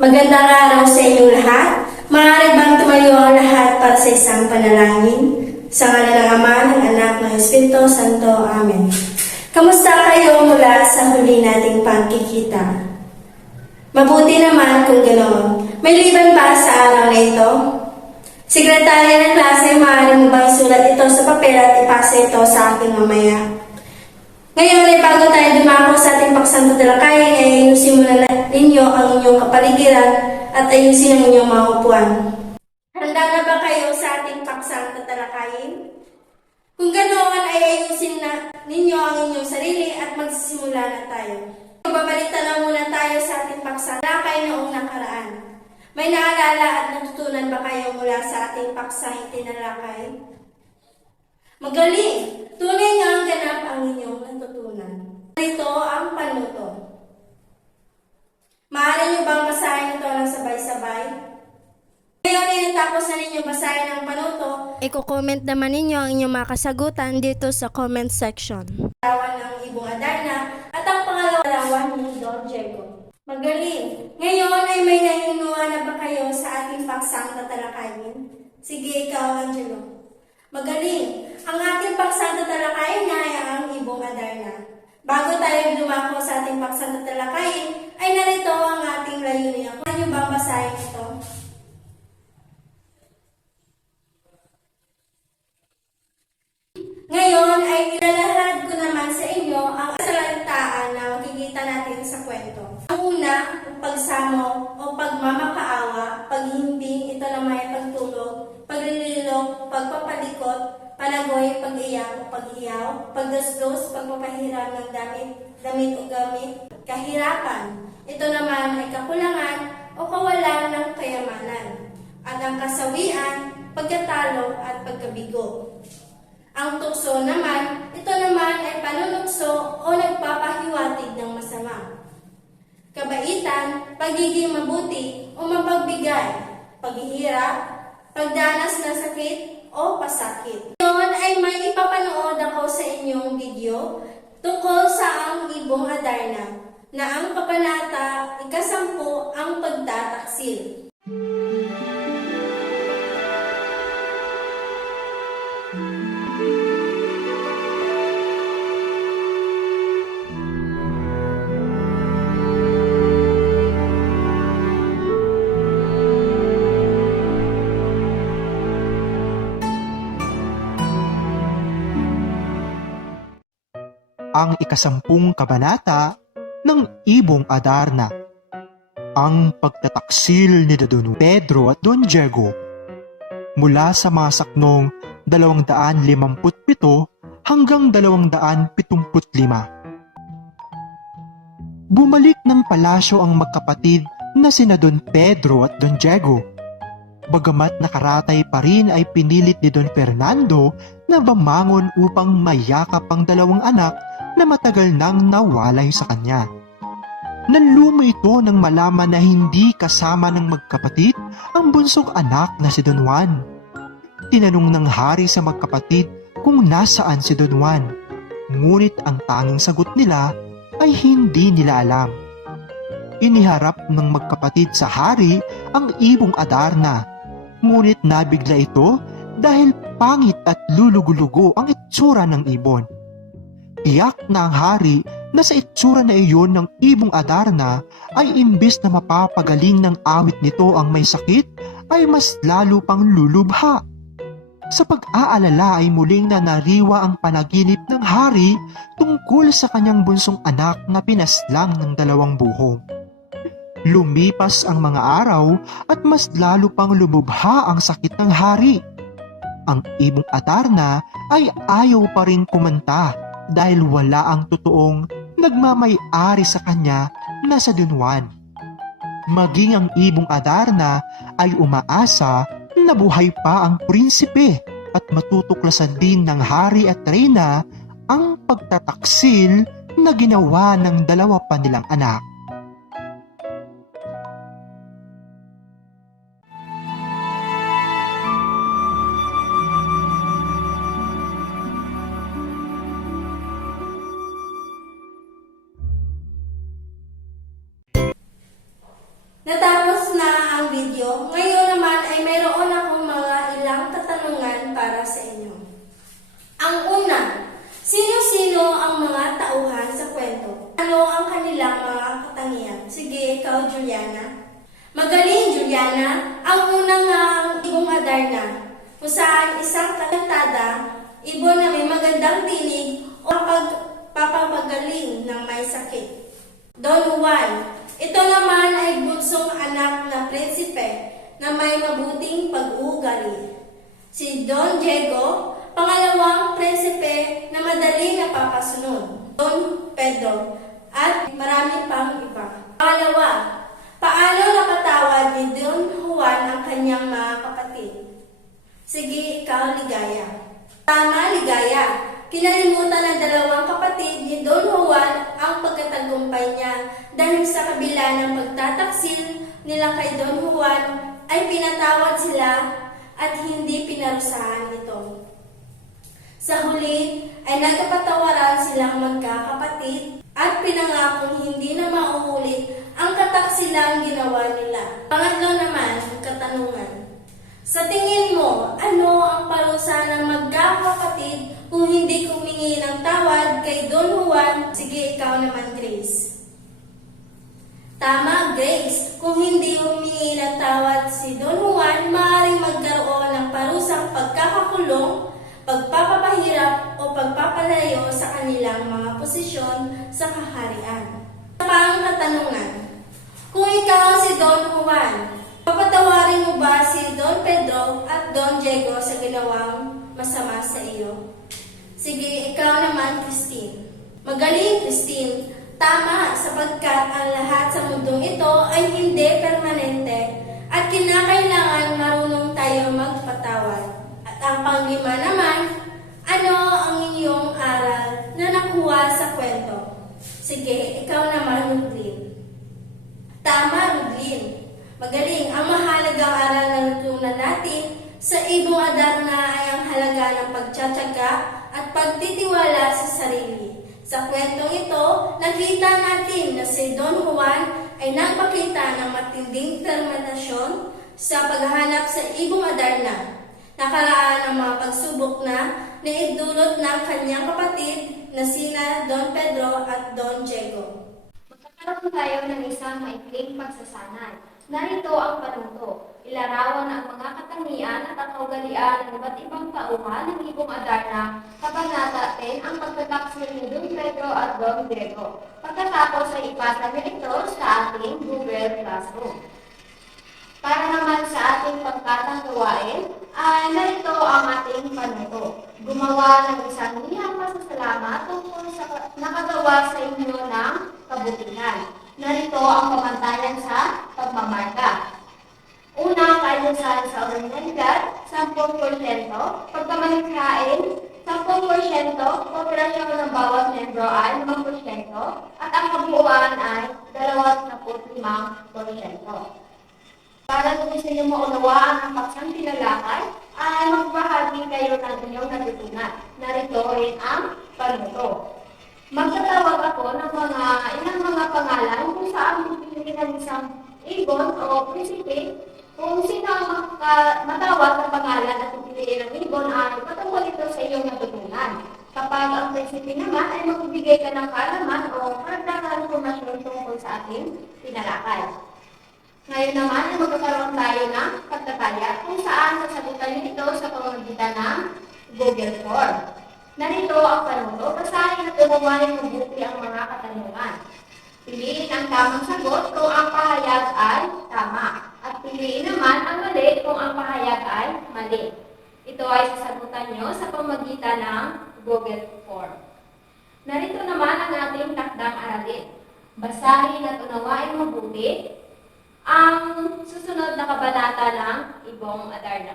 Magandang araw sa inyong lahat. Maaari bang tumayo ang lahat para sa isang panalangin? Sa ngalan ng Ama, ng Anak, ng Espiritu Santo. Amen. Kamusta kayo mula sa huli nating pagkikita? Mabuti naman kung ganoon. May liban ba sa araw na ito? Sekretarya ng klase, maaari mo bang isulat ito sa papel at ipasa ito sa akin mamaya? Ngayon ay bago tayo dumako sa ating paksang tatalakayin, ay ayusin muna ninyo ang inyong kapaligiran at ayusin ang inyong mga upuan. Handa na ba kayo sa ating paksang tatalakayin? Kung ganoon ay ayusin na ninyo ang inyong sarili at magsisimula na tayo. Babalik na muna tayo sa ating paksang tatalakay noong nakaraan. May naalala at natutunan ba kayo mula sa ating paksang itinalakay? Magaling! Tunay nga ang ganap ang inyong natutunan. Ito ang panuto. Maaari niyo bang basahin ito ng sabay-sabay? Ngayon ay natapos na ninyo basahin ang panuto. Iko-comment naman ninyo ang inyong mga kasagutan dito sa comment section. Larawan ng Ibong Adarna at ang pangalawang larawan ni Don Diego. Magaling! Ngayon ay may nahinuha na ba kayo sa ating paksang tatalakayin? Sige, ikaw, Angelo. Magaling! Ang ating paksang tatalakayin na ay ang Ibong Adarna. Bago tayo dumako sa ating paksang tatalakayin, ay narito ang ating layunin. Kung niyo ba basahin ito? Ngayon ay ilalahad ko naman sa inyo ang salitaan na makikita natin sa kwento. Ang una, ang pagsamo o pagmamakaawa, paghimbing, ito naman ay pagtulog, paglililok, pagpapalikot, panagoy, pag-iyak o pag-iyaw, pagdusdos, pagpapahiram ng damit o gamit, kahirapan. Ito naman ay kakulangan o kawalan ng kayamanan. At ang kasawian, pagkatalo at pagkabigo. Ang tukso naman, ito naman ay panunukso o nagpapahiwatig ng masama. Kabaitan, pagiging mabuti o mapagbigay, paghihirap, pagdanas ng sakit o pasakit. Ngayon ay may ipapanood ako sa inyong video tungkol sa ang Ibong Adarna na ang kabanata 10 ang pagtataksil. Ang 10 kabanata ng Ibong Adarna. Ang pagtataksil ni Don Pedro at Don Diego mula sa mga saknong 257 hanggang 275. Bumalik ng palasyo ang magkapatid na sina Don Pedro at Don Diego. Bagamat nakaratay pa rin ay pinilit ni Don Fernando na bumangon upang mayakap ang dalawang anak na matagal nang nawalay sa kanya. Nanlumo ito nang malaman na hindi kasama ng magkapatid ang bunsong anak na si Don Juan. Tinanong ng hari sa magkapatid kung nasaan si Don Juan, ngunit ang tanging sagot nila ay hindi nila alam. Iniharap ng magkapatid sa hari ang Ibong Adarna, ngunit nabigla ito dahil pangit at lulugulugo ang itsura ng ibon. Tiyak na ang hari na sa itsura na iyon ng Ibong Adarna ay imbis na mapapagaling ng awit nito ang may sakit, ay mas lalo pang lulubha. Sa pag-aalala ay muling nanariwa ang panaginip ng hari tungkol sa kanyang bunsong anak na pinaslang ng 2 buhong. Lumipas ang mga araw at mas lalo pang lumubha ang sakit ng hari. Ang Ibong Adarna ay ayaw pa rin kumanta dahil wala ang totoong nagmamay-ari sa kanya na sa Don Juan. Maging ang Ibong Adarna ay umaasa na buhay pa ang prinsipe at matutuklasan din ng hari at reyna ang pagtataksil na ginawa ng 2 pa nilang anak. Natapos Diego. Ngayon naman ay mayroon akong mga ilang katanungan para sa inyo. Ang una, sino-sino ang mga tauhan sa kwento? Ano ang kanilang mga katangian? Sige, ikaw, Juliana. Magaling, Juliana. Ang una nga ang ibong Adarna, kung saan isang kalantada, ibon na may magandang tinig o papapagaling ng may sakit. Don Juan, ito naman ay bunsong anak na prinsipe na may mabuting pag-uugali. Si Don Diego, pangalawang prinsipe na madaling napapasunod. Don Pedro, at marami pang iba. Pangalawa, paano napatawad ni Don Juan ang kanyang mga kapatid? Sige, ikaw, Ligaya. Tama, Ligaya. Kinalimutan ng dalawang kapatid ni Don Juan ang pagkatagumpay niya dahil sa kabila ng pagtataksil nila kay Don Juan ay pinatawad sila at hindi pinarusahan ito. Sa huli ay nagkapatawaran silang magkakapatid at pinangakong hindi na mauulit ang kataksilang ginawa nila. Pangatlo naman, katanungan. Sa tingin mo, ano ang parusa ng magkakapatid kung hindi humingi ng tawad kay Don Juan? Sige, ikaw naman, Grace. Tama, Grace. Kung hindi humingi ng tawad si Don Juan, maaaring magkaroon ng parusang pagkakakulong, pagpapahirap o pagpapalayo sa kanilang mga posisyon sa kaharian. Pang katanungan. Kung ikaw si Don Juan, papatawarin mo ba si Don Pedro at Don Diego sa ginawang masama sa iyo? Sige, ikaw naman, Christine. Magaling, Christine. Tama, sapagkat ang lahat sa mundong ito ay hindi permanente at kinakailangan marunong tayo magpatawad. At ang panglima naman, ano ang inyong aral na nakuha sa kwento? Sige, ikaw naman, Rudlin. Tama, Rudlin. Magaling, ang mahalagang aral na natutunan natin sa ibong Adarna ay ang halaga ng pagtsatsaga at pagtitiwala sa sarili. Sa kwentong ito, nakita natin na si Don Juan ay nagpakita ng matinding determinasyon sa paghahanap sa ibong Adarna. Nakaraan ang mga pagsubok na naidulot ng kanyang kapatid na sina Don Pedro at Don Diego. Magkakaroon tayo ng isang maikling pagsasanay. Narito ang panuto. Ilarawan ang mga katangian at ang kaugalian ng iba't ibang tauhan ng ibong Adarna kapag natin ang pagtataksil ni Don Pedro at Don Diego. Pagkatapos ay ipasa niya ito sa ating Google Classroom. Para naman sa ating pagkatang gawain, ay narito ang ating panuto. Gumawa ng isang liham pasasalamat tungkol sa nakagawa sa inyo ng kabutihan. Narito ang pamantayan sa pagmamarka. Una, kailusan sa originalidad, 10%, pagkamalikhain, 10%, kooperasyon ng bawat membro ay 5%, at ang kabuuan ay 25%. Para gusto niyo maunawaan ang paksang tinalakay, ay magbahagi kayo ng inyong natutunan. Narito rin ang panuto. Magtatawag ako ng ilang mga pangalan kung saan pipiliin ng isang ibon o prinsipe. Kung sino ang matawag ng pangalan at pipiliin ng ibon ay patungkol ito sa iyong natutunan. Kapag ang prinsipe naman ay magbibigay ka ng kaalaman o karagdagang impormasyon tungkol sa ating tinalakay. Ngayon naman ay magkakaroon tayo ng pagtataya kung saan sasagutan niyo ito sa pamamagitan ng Google Form. Narito ang panuto, basahin at unawain mabuti ang mga katanungan. Piliin ang tamang sagot kung ang pahayag ay tama. At piliin naman ang mali kung ang pahayag ay mali. Ito ay sasagutan nyo sa pamamagitan ng Google Form. Narito naman ang ating takdang aralin. Basahin at unawain mabuti ang susunod na kabanata ng Ibong Adarna.